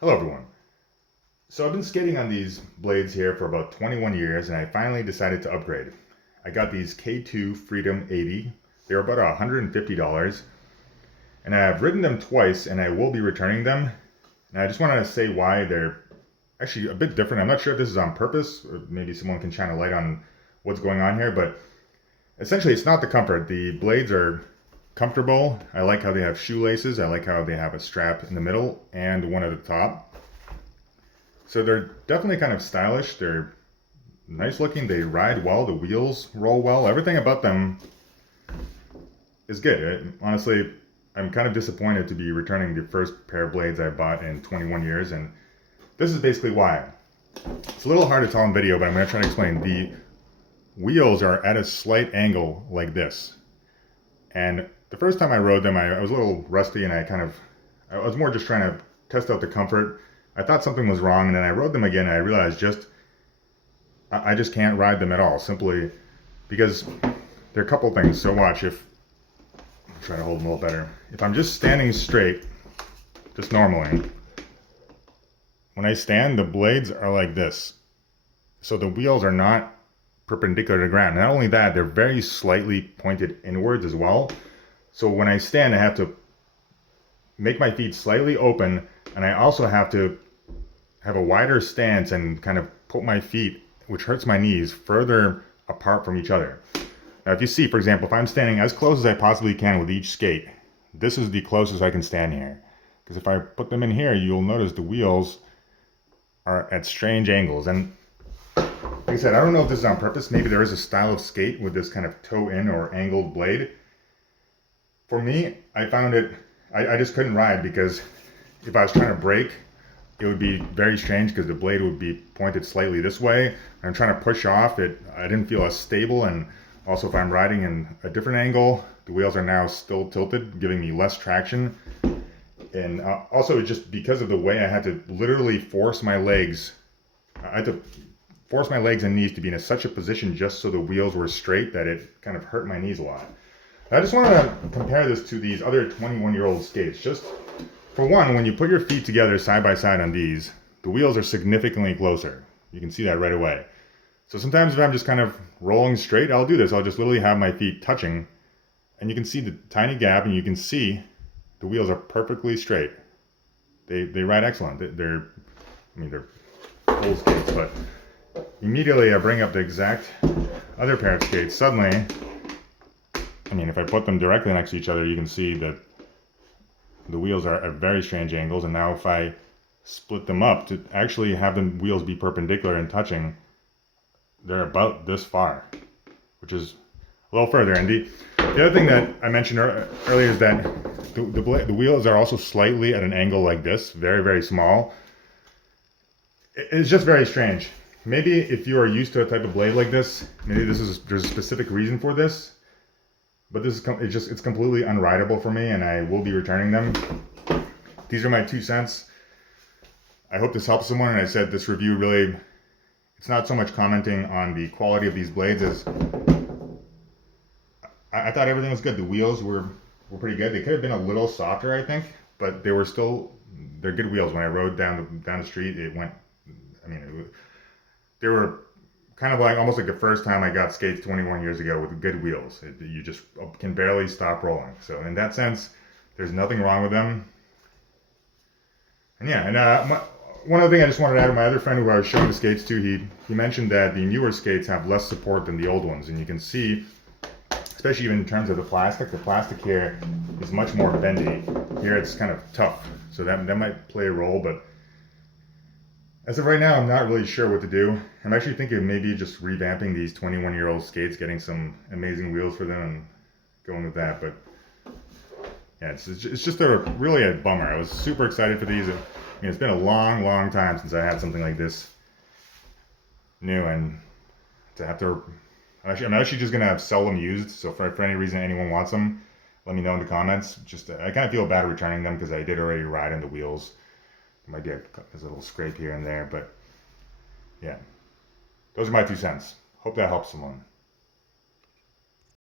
Hello everyone. So I've been skating on these blades here for about 21 years and I finally decided to upgrade. I got these K2 Freedom 80. They were about $150 and I've ridden them twice and I will be returning them. And I just wanted to say why they're actually a bit different. I'm not sure if this is on purpose or maybe someone can shine a light on what's going on here, but essentially it's not the comfort. The blades are comfortable. I like how they have shoelaces. I like how they have a strap in the middle and one at the top. So they're definitely kind of stylish. They're nice looking. They ride well. The wheels roll well. Everything about them is good. Honestly, I'm kind of disappointed to be returning the first pair of blades I bought in 21 years. And this is basically why. It's a little hard to tell in video, but I'm going to try to explain. The wheels are at a slight angle like this. And the first time I rode them, I was a little rusty and I was more just trying to test out the comfort. I thought something was wrong, and then I rode them again, and I realized I just can't ride them at all, simply because there are a couple things. So watch, I'll try to hold them a little better. If I'm just standing straight, just normally, when I stand, the blades are like this. So the wheels are not perpendicular to the ground. Not only that, they're very slightly pointed inwards as well. So when I stand, I have to make my feet slightly open, and I also have to have a wider stance and kind of put my feet, which hurts my knees, further apart from each other. Now if you see, for example, if I'm standing as close as I possibly can with each skate, this is the closest I can stand here. Because if I put them in here, you'll notice the wheels are at strange angles. And like I said, I don't know if this is on purpose. Maybe there is a style of skate with this kind of toe in or angled blade. For me, I found it, I just couldn't ride because if I was trying to brake, it would be very strange because the blade would be pointed slightly this way. I'm trying to push off it. I didn't feel as stable, and also if I'm riding in a different angle, the wheels are now still tilted, giving me less traction. And also just because of the way I had to literally force my legs, I had to force my legs and knees to be in such a position just so the wheels were straight that it kind of hurt my knees a lot. I just wanted to compare this to these other 21-year-old skates. Just for one, when you put your feet together side by side on these, the wheels are significantly closer. You can see that right away. So sometimes if I'm just kind of rolling straight, I'll do this. I'll just literally have my feet touching, and you can see the tiny gap, and you can see the wheels are perfectly straight. They ride excellent. They're old skates, but immediately I bring up the exact other pair of skates. Suddenly, if I put them directly next to each other, you can see that the wheels are at very strange angles, and now if I split them up to actually have the wheels be perpendicular and touching, they're about this far, which is a little further. And the other thing that I mentioned earlier is that the wheels are also slightly at an angle like this, very, very small. It's just very strange. Maybe if you are used to a type of blade like this, maybe there's a specific reason for this. But this is it's completely unrideable for me, and I will be returning them. These are my 2 cents. I hope this helps someone, and I said this review really, it's not so much commenting on the quality of these blades as I thought everything was good. The wheels were pretty good. They could have been a little softer, I think, but they're good wheels. When I rode down the street, they were kind of like almost like the first time I got skates 21 years ago with good wheels. You just can barely stop rolling. So in that sense, there's nothing wrong with them. And yeah, one other thing I just wanted to add, my other friend who I was showing the skates to, he mentioned that the newer skates have less support than the old ones. And you can see, especially even in terms of the plastic here is much more bendy. Here it's kind of tough. So that might play a role, but as of right now, I'm not really sure what to do. I'm actually thinking of maybe just revamping these 21-year-old skates, getting some amazing wheels for them and going with that. But yeah, it's just really a bummer. I was super excited for these. It's been a long, long time since I had something like this new, and to have to, I'm actually just gonna sell them used. So for any reason anyone wants them, let me know in the comments. I kind of feel bad returning them because I did already ride in the wheels. Might be there's a little scrape here and there, but yeah, those are my 2 cents. Hope that helps someone.